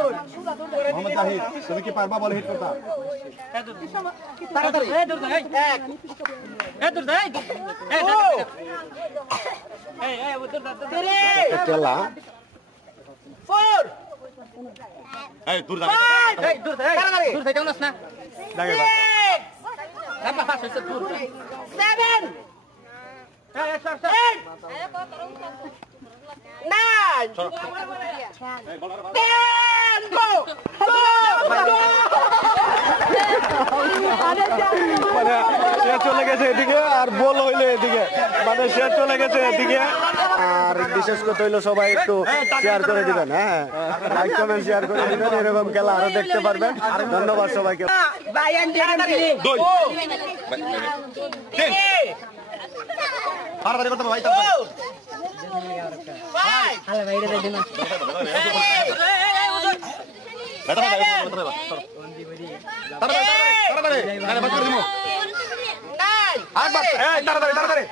মোহাম্মদ জাহিদ তুমি কি পারবা বল হিট করতে তাড়াতাড়ি এই দূর যাই এক এই দূর যাই এই দূর খেলা 4 এই দূর যা এই দূর যাই দূর যাই জানোস না লাগে রাপা ফাস হইছে দূর 7 এই সর 9 10 go মানে সে চলে গেছে এদিকে আর বল হইলো এদিকে মানে সে চলে গেছে এদিকে আর বিশেষ কথা হইলো সবাই একটু শেয়ার করে দিবেন হ্যাঁ লাইক কমেন্ট শেয়ার করে দিবেন এরকম খেলা আরো দেখতে পারবেন ধন্যবাদ সবাইকে বাইয়ান দুই তিন তাড়াতাড়ি করতে ভাই ভাই আলে ভাইরে দে দিন তাড়াতাড়ি